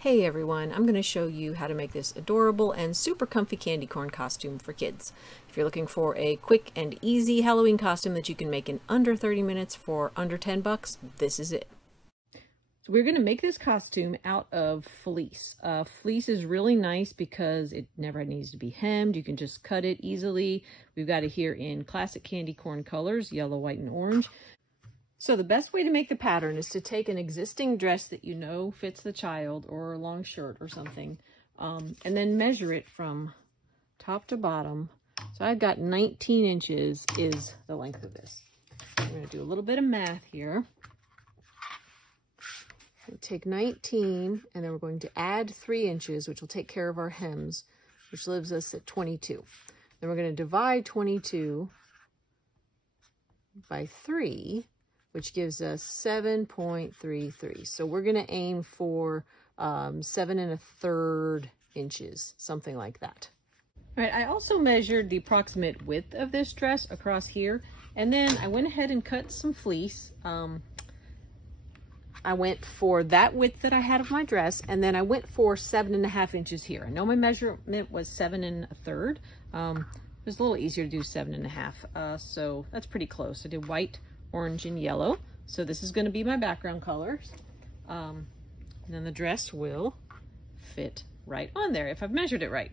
Hey everyone, I'm going to show you how to make this adorable and super comfy candy corn costume for kids. If you're looking for a quick and easy Halloween costume that you can make in under 30 minutes for under 10 bucks, this is it. So we're going to make this costume out of fleece. Fleece is really nice because it never needs to be hemmed. You can just cut it easily. We've got it here in classic candy corn colors, yellow, white, and orange. So the best way to make the pattern is to take an existing dress that you know fits the child, or a long shirt or something, and then measure it from top to bottom. So I've got 19 inches is the length of this. I'm going to do a little bit of math here. We'll take 19, and then we're going to add 3 inches, which will take care of our hems, which leaves us at 22. Then we're going to divide 22 by 3, which gives us 7.33. So we're going to aim for 7 1/3 inches, something like that. All right, I also measured the approximate width of this dress across here, and then I went ahead and cut some fleece. I went for that width that I had of my dress, and then I went for 7 1/2 inches here. I know my measurement was 7 1/3. It was a little easier to do 7 1/2, so that's pretty close. I did white, orange, and yellow. So this is going to be my background colors. And then the dress will fit right on there if I've measured it right.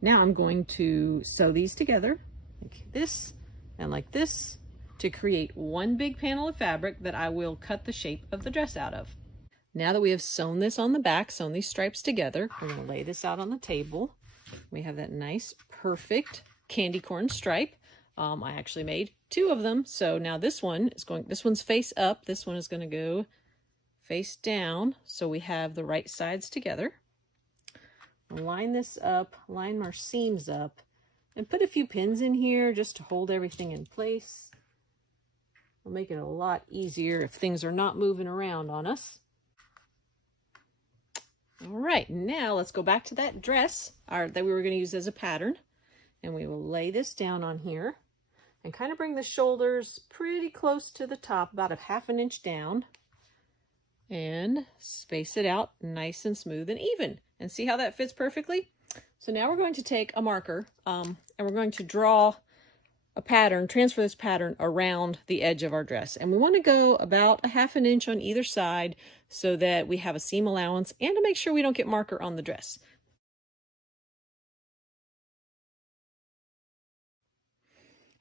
Now I'm going to sew these together like this and like this to create one big panel of fabric that I will cut the shape of the dress out of. Now that we have sewn this on the back, sewn these stripes together, I'm going to lay this out on the table. We have that nice, perfect candy corn stripe. I actually made 2 of them. So now this one's face up. This one is going to go face down. So we have the right sides together. Line this up, line our seams up, and put a few pins in here just to hold everything in place. It'll make it a lot easier if things are not moving around on us. All right, now let's go back to that dress that we were going to use as a pattern. And we will lay this down on here and kind of bring the shoulders pretty close to the top, about a 1/2 inch down, and space it out nice and smooth and even. And see how that fits perfectly? So now we're going to take a marker and we're going to draw a pattern, transfer this pattern around the edge of our dress. And we want to go about a 1/2 inch on either side so that we have a seam allowance and to make sure we don't get marker on the dress.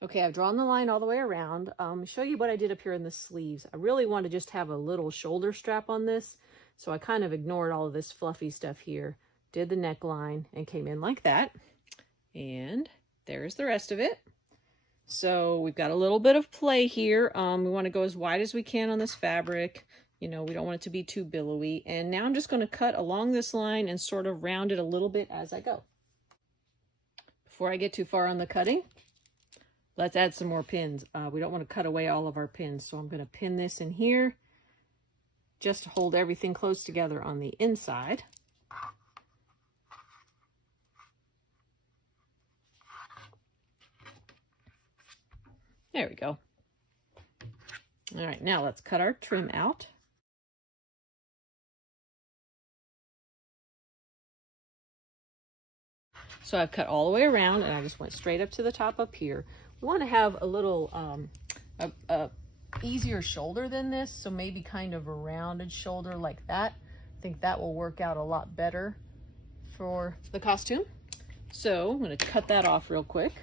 Okay, I've drawn the line all the way around. Show you what I did up here in the sleeves. I really want to just have a little shoulder strap on this, so I kind of ignored all of this fluffy stuff here, did the neckline, and came in like that. And there's the rest of it. So we've got a little bit of play here. We want to go as wide as we can on this fabric. You know, we don't want it to be too billowy. And now I'm just going to cut along this line and sort of round it a little bit as I go. Before I get too far on the cutting, let's add some more pins. We don't want to cut away all of our pins, so I'm going to pin this in here just to hold everything close together on the inside. There we go. All right, now let's cut our trim out. So I've cut all the way around, and I just went straight up to the top up here. We want to have a little easier shoulder than this, so maybe kind of a rounded shoulder like that. I think that will work out a lot better for the costume. So I'm going to cut that off real quick.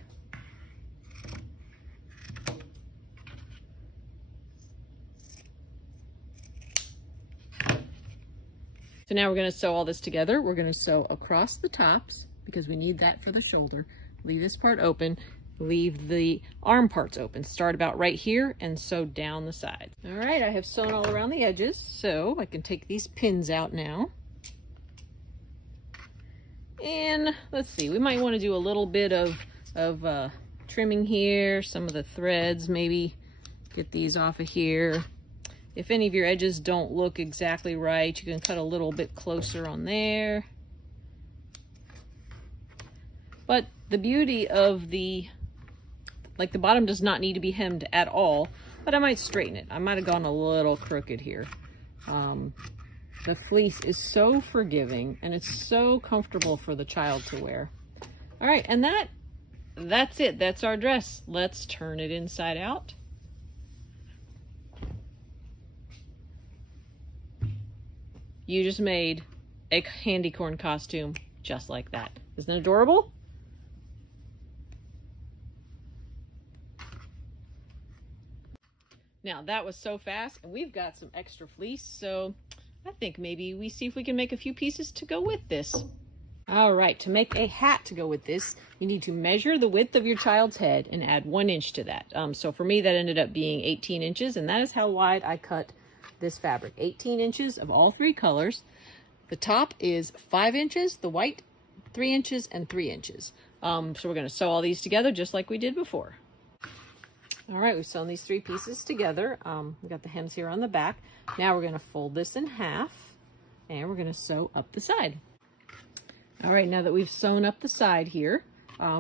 So now we're going to sew all this together. We're going to sew across the tops because we need that for the shoulder. Leave this part open. Leave the arm parts open. Start about right here and sew down the side. All right, I have sewn all around the edges, so I can take these pins out now. And let's see, we might want to do a little bit of trimming here, some of the threads, maybe get these off of here. If any of your edges don't look exactly right, you can cut a little bit closer on there. But the beauty of the bottom does not need to be hemmed at all, but I might straighten it. I might have gone a little crooked here. The fleece is so forgiving and it's so comfortable for the child to wear. All right, and that's it. That's our dress. Let's turn it inside out. You just made a candy corn costume just like that. Isn't it adorable? Now that was so fast, and we've got some extra fleece, so I think maybe we see if we can make a few pieces to go with this. All right, to make a hat to go with this, you need to measure the width of your child's head and add 1 inch to that. So for me, that ended up being 18 inches, and that is how wide I cut this fabric. 18 inches of all 3 colors. The top is 5 inches, the white 3 inches, and 3 inches. So we're going to sew all these together just like we did before. All right, we've sewn these 3 pieces together. We got the hems here on the back. Now we're going to fold this in half, and we're going to sew up the side. All right, now that we've sewn up the side here,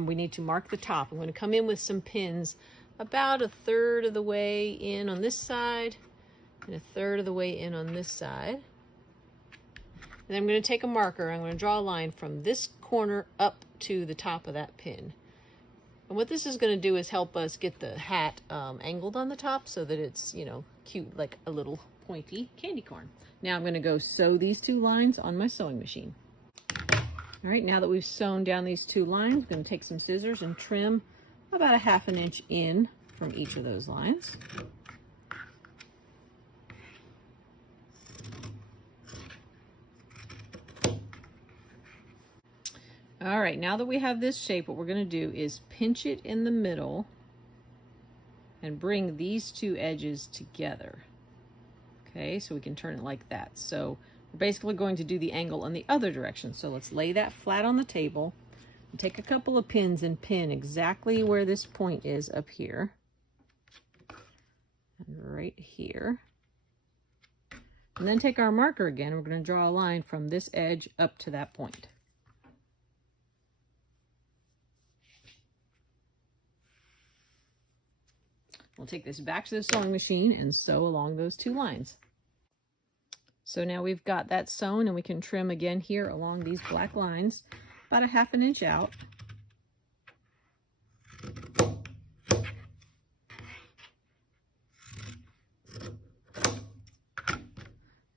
we need to mark the top. I'm going to come in with some pins about 1/3 of the way in on this side and 1/3 of the way in on this side. And then I'm going to take a marker. I'm going to draw a line from this corner up to the top of that pin. And what this is going to do is help us get the hat angled on the top so that it's, you know, cute, like a little pointy candy corn. Now I'm going to go sew these 2 lines on my sewing machine. All right, now that we've sewn down these 2 lines, I'm going to take some scissors and trim about 1/2 inch in from each of those lines. All right, now that we have this shape, what we're going to do is pinch it in the middle and bring these 2 edges together. Okay, so we can turn it like that. So we're basically going to do the angle in the other direction. So let's lay that flat on the table and take a couple of pins and pin exactly where this point is up here. And right here. And then take our marker again. We're going to draw a line from this edge up to that point. We'll take this back to the sewing machine and sew along those 2 lines. So now we've got that sewn, and we can trim again here along these black lines, about 1/2 inch out.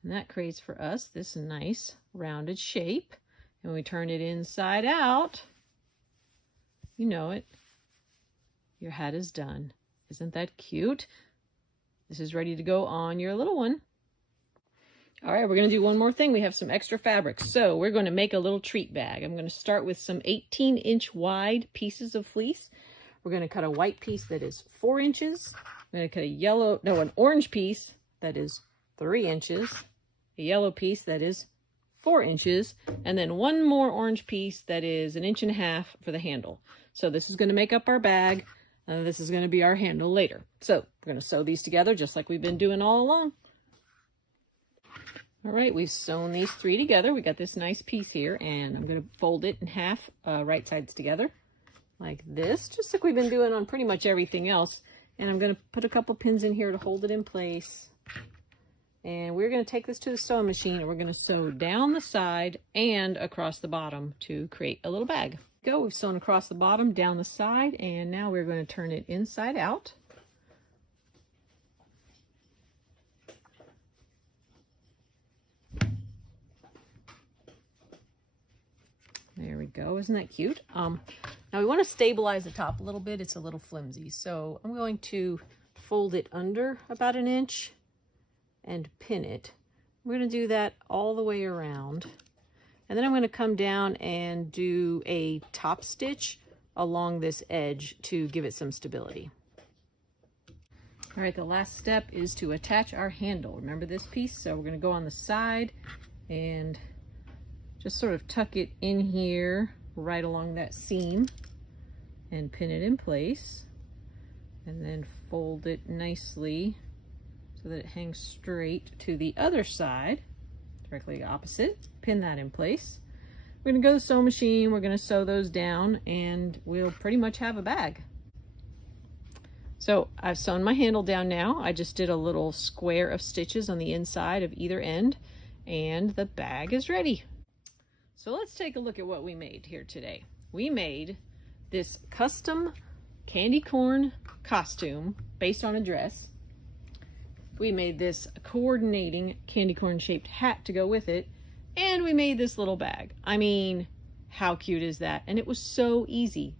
And that creates for us this nice rounded shape. And when we turn it inside out, you know it, your hat is done. Isn't that cute? This is ready to go on your little one. All right, we're going to do one more thing. We have some extra fabric. So we're going to make a little treat bag. I'm going to start with some 18-inch wide pieces of fleece. We're going to cut a white piece that is 4 inches. I'm going to cut an orange piece that is 3 inches, a yellow piece that is 4 inches, and then one more orange piece that is 1.5 inches for the handle. So this is going to make up our bag. This is going to be our handle later. So we're going to sew these together just like we've been doing all along. All right, we've sewn these 3 together. We got this nice piece here, and I'm going to fold it in half, right sides together, like this, just like we've been doing on pretty much everything else. And I'm going to put a couple pins in here to hold it in place. And we're going to take this to the sewing machine, and we're going to sew down the side and across the bottom to create a little bag. Go, we've sewn across the bottom, down the side, and now we're going to turn it inside out. There we go. Isn't that cute? Now we want to stabilize the top a little bit. It's a little flimsy, so I'm going to fold it under about 1 inch and pin it. We're going to do that all the way around. And then I'm going to come down and do a top stitch along this edge to give it some stability. All right, the last step is to attach our handle. Remember this piece? So we're going to go on the side and just sort of tuck it in here right along that seam and pin it in place. And then fold it nicely so that it hangs straight to the other side. Directly opposite, pin that in place. We're going to go to the sewing machine, we're going to sew those down, and we'll pretty much have a bag. So I've sewn my handle down now. I just did a little square of stitches on the inside of either end, and the bag is ready. So let's take a look at what we made here today. We made this custom candy corn costume based on a dress. We made this coordinating candy corn shaped hat to go with it. And we made this little bag. I mean, how cute is that? And it was so easy.